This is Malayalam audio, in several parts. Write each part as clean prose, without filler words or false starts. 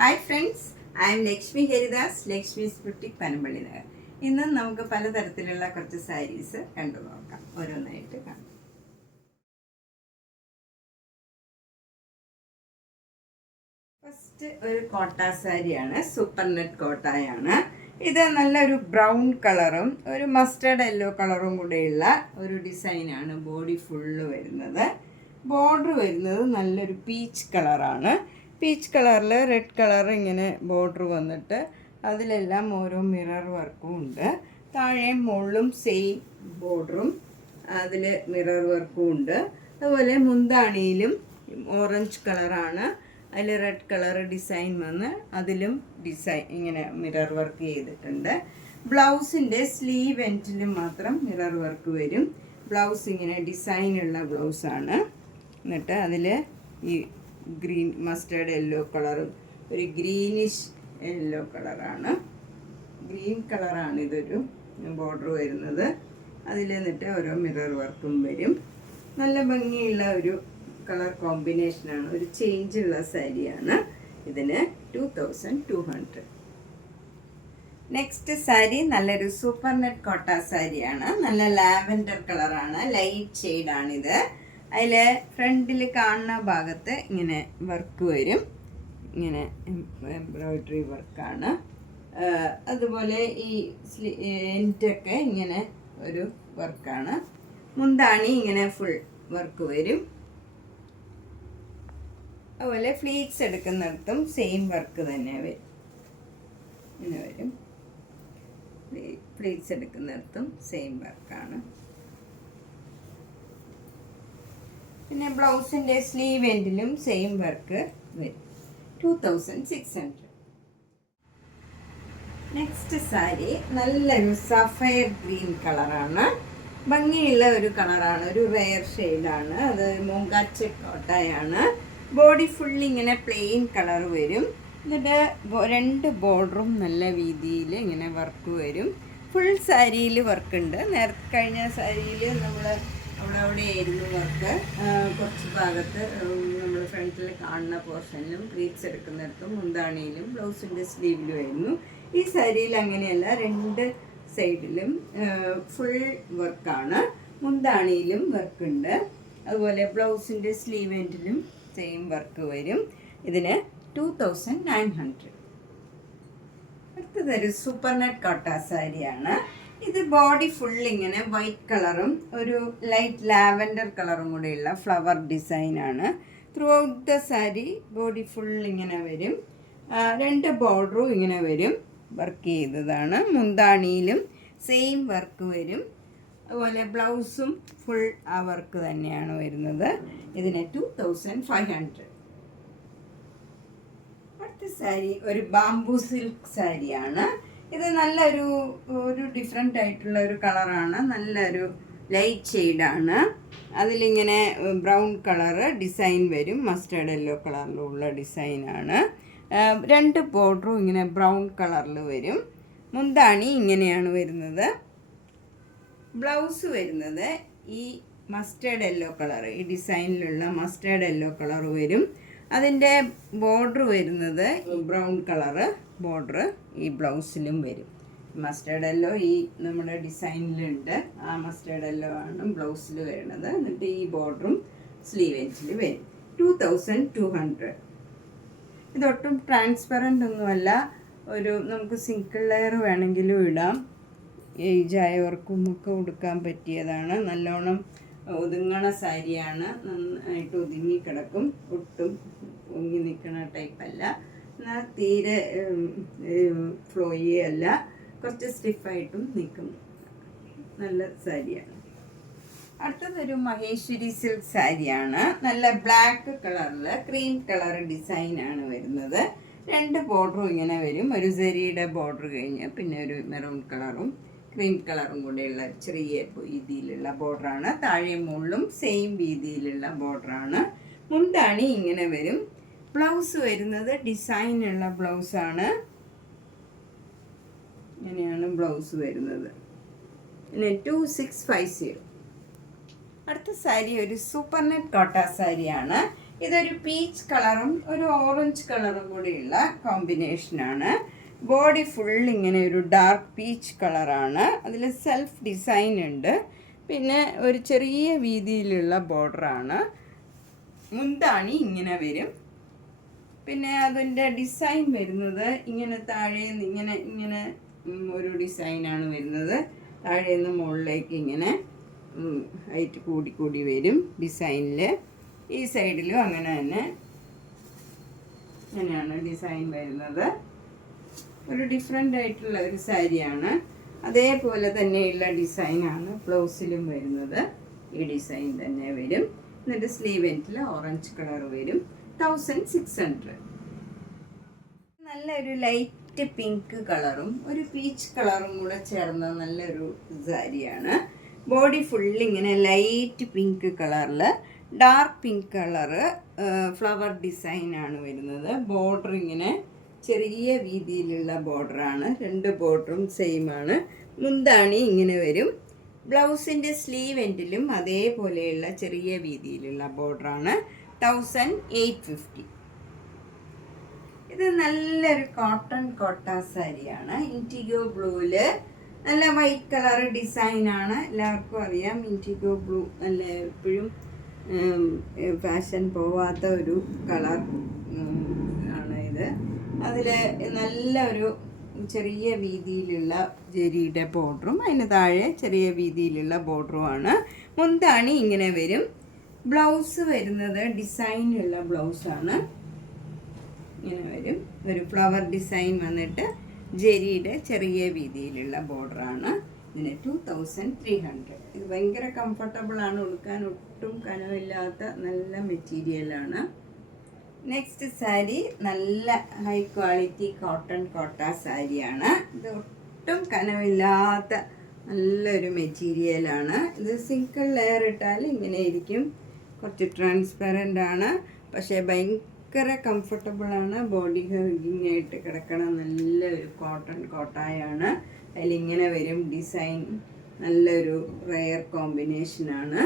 Hi friends, I M Lakshmi Haridas, Lakshmi's boutique Panampilly Nagar. ഇന്ന് നമുക്ക് പലതരത്തിലുള്ള കുറച്ച് സാരീസ് കണ്ടു നോക്കാം. ഓരോന്നായിട്ട് കാണാം. ഫസ്റ്റ് ഒരു കോട്ട സാരിയാണ്, സൂപ്പർ നെറ്റ് കോട്ടയാണ്. ഇത് നല്ലൊരു ബ്രൗൺ കളറും ഒരു മസ്റ്റേർഡ് യെല്ലോ കളറും കൂടെയുള്ള ഒരു ഡിസൈനാണ്. ബോഡി ഫുള്ള് വരുന്നത്. ബോർഡർ വരുന്നത് നല്ലൊരു പീച്ച് കളറാണ്. പീച്ച് കളറിൽ റെഡ് കളർ ഇങ്ങനെ ബോർഡർ വന്നിട്ട് അതിലെല്ലാം ഓരോ മിറർ വർക്കും ഉണ്ട്. താഴെയും മുകളിലും സെയിം ബോർഡറും അതിൽ മിറർ വർക്കും ഉണ്ട്. അതുപോലെ മുന്താണിയിലും ഓറഞ്ച് കളറാണ്, അതിൽ റെഡ് കളർ ഡിസൈൻ വന്ന് അതിലും ഡിസൈൻ ഇങ്ങനെ മിറർ വർക്ക് ചെയ്തിട്ടുണ്ട്. ബ്ലൗസിൻ്റെ സ്ലീവ് എൻഡിലും മാത്രം മിറർ വർക്ക് വരും. ബ്ലൗസ് ഇങ്ങനെ ഡിസൈനുള്ള ബ്ലൗസാണ്. എന്നിട്ട് അതിൽ ഈ ഗ്രീൻ മസ്റ്റേർഡ് യെല്ലോ കളറും ഒരു ഗ്രീനിഷ് യെല്ലോ കളറാണ്, ഗ്രീൻ കളറാണ് ഇതൊരു ബോർഡർ വരുന്നത്. അതിൽ എന്നിട്ട് ഓരോ മിറർ വർക്കും വരും. നല്ല ഭംഗിയുള്ള ഒരു കളർ കോമ്പിനേഷനാണ്, ഒരു ചേഞ്ചുള്ള സാരിയാണ്. ഇതിന് 2200. നെക്സ്റ്റ് സാരി നല്ലൊരു സൂപ്പർ നെറ്റ് കോട്ട സാരിയാണ്. നല്ല ലാവൻഡർ കളറാണ്, ലൈറ്റ് ഷെയ്ഡാണിത്. അതിൽ ഫ്രണ്ടിൽ കാണുന്ന ഭാഗത്ത് ഇങ്ങനെ വർക്ക് വരും, ഇങ്ങനെ എംബ്രോയ്ഡറി വർക്കാണ്. അതുപോലെ ഈ എൻഡൊക്കെ ഇങ്ങനെ ഒരു വർക്കാണ്. മുന്താണി ഇങ്ങനെ ഫുൾ വർക്ക് വരും. അതുപോലെ ഫ്ലീറ്റ്സ് എടുക്കുന്നിടത്തും സെയിം വർക്ക് തന്നെ വരും, ഇങ്ങനെ വരും. ഫ്ലീറ്റ്സ് എടുക്കുന്നിടത്തും സെയിം വർക്കാണ്. പിന്നെ ബ്ലൗസിൻ്റെ സ്ലീവ് എൻഡിലും സെയിം വർക്ക് വരും. 2600. നെക്സ്റ്റ് സാരി നല്ലൊരു സഫയർ ഗ്രീൻ കളറാണ്. ഭംഗിയുള്ള ഒരു കളറാണ്, ഒരു റെയർ ഷെയ്ഡാണ്. അത് മൂങ്കാച്ച കോട്ടയാണ്. ബോഡി ഫുള്ളി ഇങ്ങനെ പ്ലെയിൻ കളർ വരും. എന്നിട്ട് രണ്ട് ബോർഡറും നല്ല വീതിയിൽ ഇങ്ങനെ വർക്ക് വരും. ഫുൾ സാരിയിൽ വർക്കുണ്ട്. നേരത്തെ കഴിഞ്ഞ സാരിയിൽ നമ്മൾ അവിടെ ആയിരുന്നു വർക്ക്. കുറച്ച് ഭാഗത്ത് നമ്മൾ ഫ്രണ്ടിൽ കാണുന്ന പോർഷനിലും പ്ലീറ്റ്സ് എടുക്കുന്നിടത്തും മുന്താണിയിലും ബ്ലൗസിൻ്റെ സ്ലീവിലും ആയിരുന്നു. ഈ സാരിയിൽ അങ്ങനെയല്ല, രണ്ട് സൈഡിലും ഫുൾ വർക്കാണ്. മുന്താണിയിലും വർക്കുണ്ട്. അതുപോലെ ബ്ലൗസിൻ്റെ സ്ലീവ് എൻഡിലും സെയിം വർക്ക് വരും. ഇതിന് 2900. അടുത്തതൊരു സൂപ്പർ നെറ്റ് കോട്ട സാരിയാണ്. ഇത് ബോഡി ഫുൾ ഇങ്ങനെ വൈറ്റ് കളറും ഒരു ലൈറ്റ് ലാവൻഡർ കളറും കൂടെയുള്ള ഫ്ലവർ ഡിസൈനാണ്. Through out the sari body full ഇങ്ങനെ വരും. രണ്ട് ബോർഡറും ഇങ്ങനെ വരും, വർക്ക് ചെയ്തതാണ്. മുന്താണിയിലും സെയിം വർക്ക് വരും. അതുപോലെ ബ്ലൗസും ഫുൾ ആ വർക്ക് തന്നെയാണ് വരുന്നത്. ഇതിന് 2500. അടുത്ത സാരി ഒരു ബാംബൂ സിൽക്ക് സാരിയാണ്. ഇത് നല്ലൊരു ഡിഫറെൻ്റ് ആയിട്ടുള്ള ഒരു കളറാണ്. നല്ലൊരു ലൈറ്റ് ഷെയ്ഡാണ്. അതിലിങ്ങനെ ബ്രൗൺ കളറ് ഡിസൈൻ വരും. മസ്റ്റേർഡ് യെല്ലോ കളറിലുള്ള ഡിസൈനാണ്. രണ്ട് ബോർഡറും ഇങ്ങനെ ബ്രൗൺ കളറിൽ വരും. മുന്താണി ഇങ്ങനെയാണ് വരുന്നത്. ബ്ലൗസ് വരുന്നത് ഈ മസ്റ്റേർഡ് യെല്ലോ കളർ, ഈ ഡിസൈനിലുള്ള മസ്റ്റേർഡ് യെല്ലോ കളർ വരും. അതിൻ്റെ ബോർഡർ വരുന്നത് ബ്രൗൺ കളറ് ബോർഡർ ഈ ബ്ലൗസിലും വരും. മസ്റ്റേർഡ് യെല്ലോ ഈ നമ്മുടെ ഡിസൈനിലുണ്ട്, ആ മസ്റ്റേർഡ് യെല്ലോ ആണ് ബ്ലൗസിൽ വരുന്നത്. എന്നിട്ട് ഈ ബോർഡറും സ്ലീവ് എൻഡിൽ വരും. 2200. ഇതൊട്ടും ട്രാൻസ്പെറൻ്റ് ഒന്നുമല്ല, ഒരു നമുക്ക് സിംഗിൾ ലെയർ വേണമെങ്കിലും ഇടാം. ഏജായവർക്കും ഒക്കെ ഉടുക്കാൻ പറ്റിയതാണ്. നല്ലോണം ഒതുങ്ങണ സാരിയാണ്. നന്നായിട്ട് ഒതുങ്ങി കിടക്കും, ഒട്ടും ഒങ്ങി നിൽക്കണ ടൈപ്പല്ല. എന്നാൽ തീരെ ഫ്ലോയി അല്ല, കുറച്ച് സ്റ്റിഫായിട്ടും നിൽക്കും. നല്ല സാരിയാണ്. അടുത്തതൊരു മഹേശ്വരി സിൽക്ക് സാരിയാണ്. നല്ല ബ്ലാക്ക് കളറിൽ ക്രീം കളർ ഡിസൈനാണ് വരുന്നത്. രണ്ട് ബോർഡറും ഇങ്ങനെ വരും. ഒരു സെരിയുടെ ബോർഡർ കഴിഞ്ഞ് പിന്നെ ഒരു മെറൂൺ കളറും ക്രീം കളറും കൂടെയുള്ള ചെറിയ വീതിയിലുള്ള ബോർഡറാണ്. താഴെ മുകളിലും സെയിം വീതിയിലുള്ള ബോർഡറാണ്. മുന്താണി ഇങ്ങനെ വരും. ബ്ലൗസ് വരുന്നത് ഡിസൈനുള്ള ബ്ലൗസാണ്. ഇങ്ങനെയാണ് ബ്ലൗസ് വരുന്നത്. പിന്നെ 2650. അടുത്ത സാരി ഒരു സൂപ്പർ നെറ്റ് കോട്ട സാരിയാണ്. ഇതൊരു പീച്ച് കളറും ഒരു ഓറഞ്ച് കളറും കൂടിയുള്ള കോമ്പിനേഷനാണ്. ബോഡി ഫുൾ ഇങ്ങനെ ഒരു ഡാർക്ക് പീച്ച് കളറാണ്. അതിൽ സെൽഫ് ഡിസൈൻ ഉണ്ട്. പിന്നെ ഒരു ചെറിയ വീതിയിലുള്ള ബോർഡറാണ്. മുന്താണി ഇങ്ങനെ വരും. പിന്നെ അതിൻ്റെ ഡിസൈൻ വരുന്നത് ഇങ്ങനെ താഴേന്ന് ഇങ്ങനെ ഇങ്ങനെ ഒരു ഡിസൈനാണ് വരുന്നത്. താഴേന്ന് മുകളിലേക്ക് ഇങ്ങനെ ഹൈറ്റ് കൂടി കൂടി വരും ഡിസൈനിൽ. ഈ സൈഡിലും അങ്ങനെ തന്നെ ഇങ്ങനെയാണ് ഡിസൈൻ വരുന്നത്. ഒരു ഡിഫറെൻ്റ് ആയിട്ടുള്ള ഒരു സാരിയാണ്. അതേപോലെ തന്നെയുള്ള ഡിസൈനാണ് ബ്ലൗസിലും വരുന്നത്. ഈ ഡിസൈൻ തന്നെ വരും. എന്നിട്ട് സ്ലീവ് എൻഡിൽ ഓറഞ്ച് കളർ വരും. 1600. നല്ലൊരു ലൈറ്റ് പിങ്ക് കളറും ഒരു പീച്ച് കളറും കൂടെ ചേർന്ന നല്ലൊരു സാരിയാണ്. ബോഡി ഫുള്ള് ഇങ്ങനെ ലൈറ്റ് പിങ്ക് കളറിൽ ഡാർക്ക് പിങ്ക് കളറ് ഫ്ലവർ ഡിസൈനാണ് വരുന്നത്. ബോർഡർ ഇങ്ങനെ ചെറിയ വീതിയിലുള്ള ബോർഡറാണ്. രണ്ട് ബോർഡറും സെയിം ആണ്. മുന്താണി ഇങ്ങനെ വരും. ബ്ലൗസിൻ്റെ സ്ലീവ് എൻഡിലും അതേപോലെയുള്ള ചെറിയ വീതിയിലുള്ള ബോർഡറാണ്. 1850. ഇത് നല്ലൊരു കോട്ടൺ കോട്ട സാരിയാണ്. ഇൻറ്റിഗോ ബ്ലൂവിൽ നല്ല വൈറ്റ് കളർ ഡിസൈനാണ്. എല്ലാവർക്കും അറിയാം ഇൻറ്റിഗോ ബ്ലൂ നല്ല എപ്പോഴും ഫാഷൻ പോവാത്ത ഒരു കളർ ആണ് ഇത്. അതിൽ നല്ലൊരു ചെറിയ വീതിയിലുള്ള ജെരിയുടെ ബോർഡറും അതിന് താഴെ ചെറിയ വീതിയിലുള്ള ബോർഡറുമാണ്. മുന്താണി ഇങ്ങനെ വരും. ബ്ലൗസ് വരുന്നത് ഡിസൈനുള്ള ബ്ലൗസാണ്. ഇങ്ങനെ വരും. ഒരു ഫ്ലവർ ഡിസൈൻ വന്നിട്ട് ജെരിയുടെ ചെറിയ വീതിയിലുള്ള ബോർഡറാണ്. ഇതിന് 2300. ഇത് ഭയങ്കര കംഫർട്ടബിളാണ്. ഉടുക്കാൻ ഒട്ടും കനമില്ലാത്ത നല്ല മെറ്റീരിയലാണ്. നെക്സ്റ്റ് സാരി നല്ല ഹൈ ക്വാളിറ്റി കോട്ടൺ കോട്ട സാരിയാണ്. ഇത് ഒട്ടും കനമില്ലാത്ത നല്ലൊരു മെറ്റീരിയലാണ്. ഇത് സിംഗിൾ ലെയർ ഇട്ടാൽ ഇങ്ങനെ ഇരിക്കും. കുറച്ച് ട്രാൻസ്പെറൻ്റ് ആണ്, പക്ഷേ ഭയങ്കര കംഫർട്ടബിളാണ്. ബോഡി ഹഗ്ഗിങ് ആയിട്ട് കിടക്കണ നല്ലൊരു കോട്ടൺ കോട്ടായാണ്. അതിലിങ്ങനെ വരും ഡിസൈൻ. നല്ലൊരു റെയർ കോമ്പിനേഷനാണ്.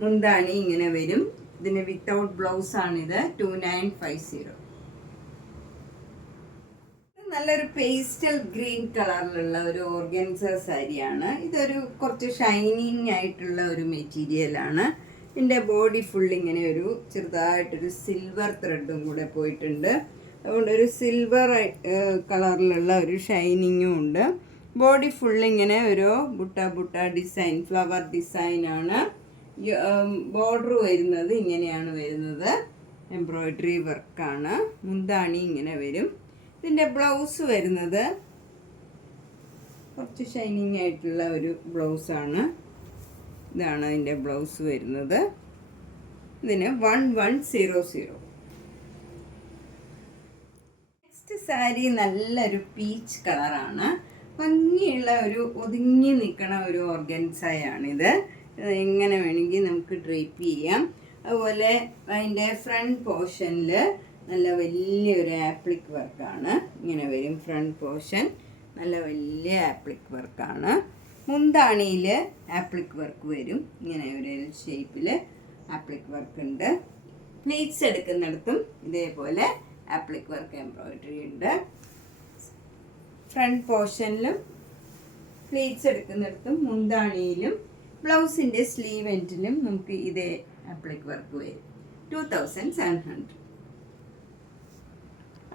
മുന്താണി ഇങ്ങനെ വരും. ഇതിന് വിത്തൗട്ട് ബ്ലൗസാണിത്. 2950. നല്ലൊരു പേസ്റ്റൽ ഗ്രീൻ കളറിലുള്ള ഒരു ഓർഗൻസ സാരിയാണ്. ഇതൊരു കുറച്ച് ഷൈനിങ് ആയിട്ടുള്ള ഒരു മെറ്റീരിയലാണ്. ഇതിൻ്റെ ബോഡി ഫുൾ ഇങ്ങനെ ഒരു ചെറുതായിട്ടൊരു സിൽവർ ത്രെഡും കൂടെ പോയിട്ടുണ്ട്. അതുകൊണ്ട് ഒരു സിൽവർ കളറിലുള്ള ഒരു ഷൈനിങ്ങും ഉണ്ട്. ബോഡി ഫുൾ ഇങ്ങനെ ഒരു ബുട്ട ബുട്ട ഡിസൈൻ ഫ്ലവർ ഡിസൈനാണ്. ബോർഡർ വരുന്നത് ഇങ്ങനെയാണ് വരുന്നത്. എംബ്രോയ്ഡറി വർക്കാണ്. മുന്താണി ഇങ്ങനെ വരും. ഇതിൻ്റെ ബ്ലൗസ് വരുന്നത് കുറച്ച് ഷൈനിങ് ആയിട്ടുള്ള ഒരു ബ്ലൗസാണ്. ഇതാണ് അതിൻ്റെ ബ്ലൗസ് വരുന്നത്. ഇതിന് 1100. നെക്സ്റ്റ് സാരി നല്ലൊരു പീച്ച് കളറാണ്. ഭംഗിയുള്ള ഒരു ഒതുങ്ങി നിൽക്കണ ഒരു ഓർഗൻസായാണിത്. എങ്ങനെ വേണമെങ്കിൽ നമുക്ക് ഡ്രേപ്പ് ചെയ്യാം. അതുപോലെ അതിൻ്റെ ഫ്രണ്ട് പോർഷനിൽ നല്ല വലിയൊരു ആപ്ലിക് വർക്കാണ്. ഇങ്ങനെ വരും ഫ്രണ്ട് പോർഷൻ. നല്ല വലിയ ആപ്ലിക് വർക്കാണ്. മുന്താണിയിൽ ആപ്ലിക് വർക്ക് വരും. ഇങ്ങനെ ഒരു എൽ ഷേപ്പിൽ ആപ്ലിക് വർക്ക് ഉണ്ട്. പ്ലീറ്റ്സ് എടുക്കുന്നിടത്തും ഇതേപോലെ ആപ്ലിക് വർക്ക് എംബ്രോയ്ഡറി ഉണ്ട്. ഫ്രണ്ട് പോർഷനിലും പ്ലീറ്റ്സ് എടുക്കുന്നിടത്തും മുന്താണിയിലും ബ്ലൗസിൻ്റെ സ്ലീവ് എൻഡിലും നമുക്ക് ഇതേ ആപ്ലിക് വർക്ക് വരും. 2700.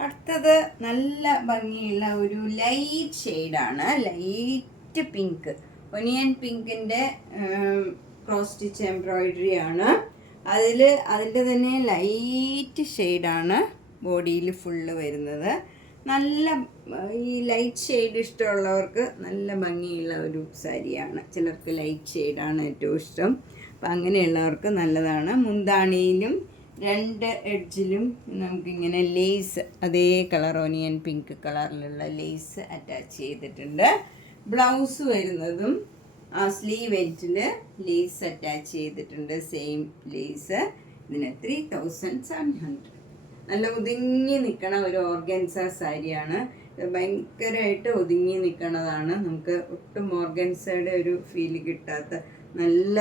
അടുത്തത് നല്ല ഭംഗിയുള്ള ഒരു ലൈറ്റ് ഷെയ്ഡാണ്. ലൈറ്റ് പിങ്ക്, ഒനിയൻ പിങ്കിൻ്റെ ക്രോസ് സ്റ്റിച്ച് എംബ്രോയ്ഡറി ആണ്. അതിൻ്റെ തന്നെ ലൈറ്റ് ഷെയ്ഡാണ് ബോഡിയിൽ ഫുള്ള് വരുന്നത്. നല്ല ഈ ലൈറ്റ് ഷെയ്ഡ് ഇഷ്ടമുള്ളവർക്ക് നല്ല ഭംഗിയുള്ള ഒരു സാരിയാണ്. ചിലർക്ക് ലൈറ്റ് ഷെയ്ഡാണ് ഏറ്റവും ഇഷ്ടം. അപ്പം അങ്ങനെയുള്ളവർക്ക് നല്ലതാണ്. മുന്താണിയിലും രണ്ട് എഡ്ജിലും നമുക്കിങ്ങനെ ലേസ്, അതേ കളർ ഒനിയൻ പിങ്ക് കളറിലുള്ള ലേസ് അറ്റാച്ച് ചെയ്തിട്ടുണ്ട്. ബ്ലൗസ് വരുന്നതും ആ സ്ലീവ് എഡ്ജിൽ ലേസ് അറ്റാച്ച് ചെയ്തിട്ടുണ്ട്. Same lace. ഇതിന് 3700. നല്ല ഒതുങ്ങി നിൽക്കണ ഒരു ഓർഗൻസ സാരിയാണ്. ഭയങ്കരമായിട്ട് ഒതുങ്ങി നിൽക്കണതാണ്. നമുക്ക് ഒട്ടും ഓർഗൻസയുടെ ഒരു ഫീൽ കിട്ടാത്ത നല്ല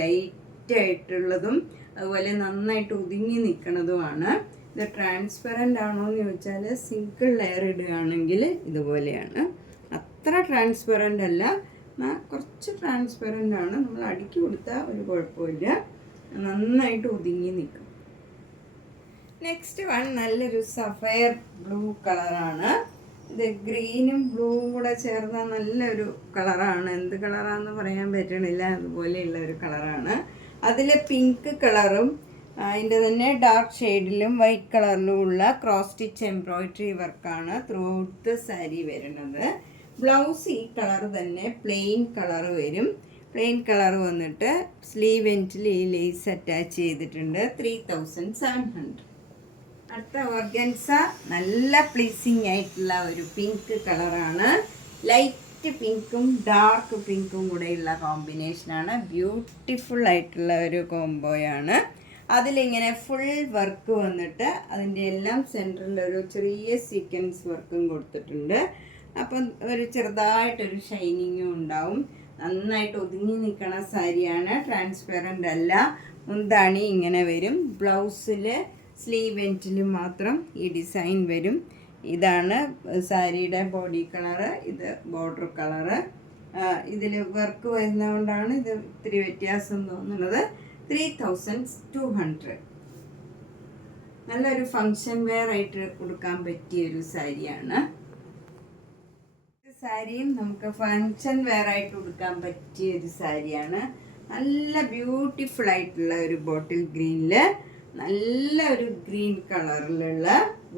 ലൈറ്റായിട്ടുള്ളതും അതുപോലെ നന്നായിട്ട് ഒതുങ്ങി നിൽക്കുന്നതുമാണ്. ഇത് ട്രാൻസ്പെറൻ്റ് ആണോ എന്ന് ചോദിച്ചാൽ സിംഗിൾ ലെയർ ഇടുകയാണെങ്കിൽ ഇതുപോലെയാണ്. അത്ര ട്രാൻസ്പെറൻ്റ് അല്ല, കുറച്ച് ട്രാൻസ്പെറൻ്റ് ആണ്. നമ്മൾ അടുക്കി കൊടുത്താൽ ഒരു കുഴപ്പമില്ല, നന്നായിട്ട് ഒതുങ്ങി നിൽക്കും. നെക്സ്റ്റ് വൺ നല്ലൊരു സഫയർ ബ്ലൂ കളറാണ്. ഇത് ഗ്രീനും ബ്ലൂവും കൂടെ ചേർന്ന നല്ലൊരു കളറാണ്. എന്ത് കളറാണെന്ന് പറയാൻ പറ്റണില്ല, അതുപോലെയുള്ള ഒരു കളറാണ്. അതിൽ പിങ്ക് കളറും അതിൻ്റെ തന്നെ ഡാർക്ക് ഷെയ്ഡിലും വൈറ്റ് കളറിലും ഉള്ള ക്രോസ് സ്റ്റിച്ച് എംബ്രോയിഡറി വർക്കാണ് ത്രൂ ഔട്ട് സാരി വരുന്നത്. ബ്ലൗസ് ഈ കളർ തന്നെ പ്ലെയിൻ കളർ വരും. പ്ലെയിൻ കളർ വന്നിട്ട് സ്ലീവ് എൻഡിൽ ഈ ലേസ് അറ്റാച്ച് ചെയ്തിട്ടുണ്ട്. 3700. അടുത്ത ഓർഗൻസ നല്ല പ്ലീസിങ് ആയിട്ടുള്ള ഒരു പിങ്ക് കളറാണ്. ലൈറ്റ് പിങ്കും ഡാർക്ക് പിങ്കും കൂടെയുള്ള കോമ്പിനേഷനാണ്. ബ്യൂട്ടിഫുൾ ആയിട്ടുള്ള ഒരു കോംബോയാണ്. അതിലിങ്ങനെ ഫുൾ വർക്ക് വന്നിട്ട് അതിൻ്റെ എല്ലാം സെൻറ്ററിൽ ഒരു ചെറിയ സീക്വൻസ് വർക്കും കൊടുത്തിട്ടുണ്ട്. അപ്പം ഒരു ചെറുതായിട്ടൊരു ഷൈനിങ്ങും ഉണ്ടാവും. നന്നായിട്ട് ഒതുങ്ങി നിൽക്കണ സാരിയാണ്, ട്രാൻസ്പെറൻ്റ് അല്ല. മുന്താണി ഇങ്ങനെ വരും. ബ്ലൗസിൽ സ്ലീവ് എൻഡിൽ മാത്രം ഈ ഡിസൈൻ വരും. ഇതാണ് സാരിയുടെ ബോഡി കളറ്, ഇത് ബോർഡർ കളറ്. ഇതിൽ വർക്ക് വരുന്നതുകൊണ്ടാണ് ഇത് ഇത്തിരി വ്യത്യാസം തോന്നുന്നത്. 3200. നല്ലൊരു ഫങ്ഷൻ വെയർ ആയിട്ട് കൊടുക്കാൻ പറ്റിയൊരു സാരിയാണ്. സാരിയും നമുക്ക് ഫങ്ഷൻ വെയർ ആയിട്ട് കൊടുക്കാൻ പറ്റിയൊരു സാരിയാണ്. നല്ല ബ്യൂട്ടിഫുൾ ആയിട്ടുള്ള ഒരു ബോട്ടിൽ ഗ്രീനിൽ നല്ല ഒരു ഗ്രീൻ കളറിലുള്ള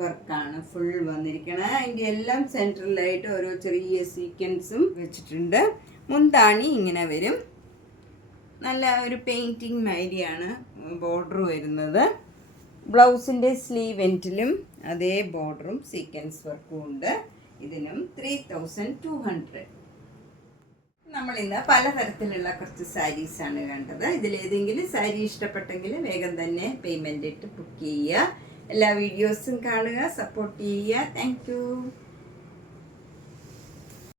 വർക്കാണ് ഫുൾ വന്നിരിക്കുന്നത്. അതിൻ്റെ എല്ലാം സെൻട്രലായിട്ട് ഓരോ ചെറിയ സീക്വൻസും വെച്ചിട്ടുണ്ട്. മുന്താണി ഇങ്ങനെ വരും. നല്ല ഒരു പെയിൻറ്റിങ് മാതിരിയാണ് ബോർഡർ വരുന്നത്. ബ്ലൗസിൻ്റെ സ്ലീവ് എൻഡിലും അതേ ബോർഡറും സീക്വൻസ് വർക്കും ഉണ്ട്. ഇതിനും 3200. നമ്മളിന്ന് പലതരത്തിലുള്ള കുറച്ച് സാരീസാണ് കണ്ടത്. ഇതിലേതെങ്കിലും സാരി ഇഷ്ടപ്പെട്ടെങ്കിൽ വേഗം തന്നെ പേയ്മെൻ്റ് ഇട്ട് ബുക്ക് ചെയ്യുക. എല്ലാ വീഡിയോസും കാണുക, സപ്പോർട്ട് ചെയ്യുക. Thank you.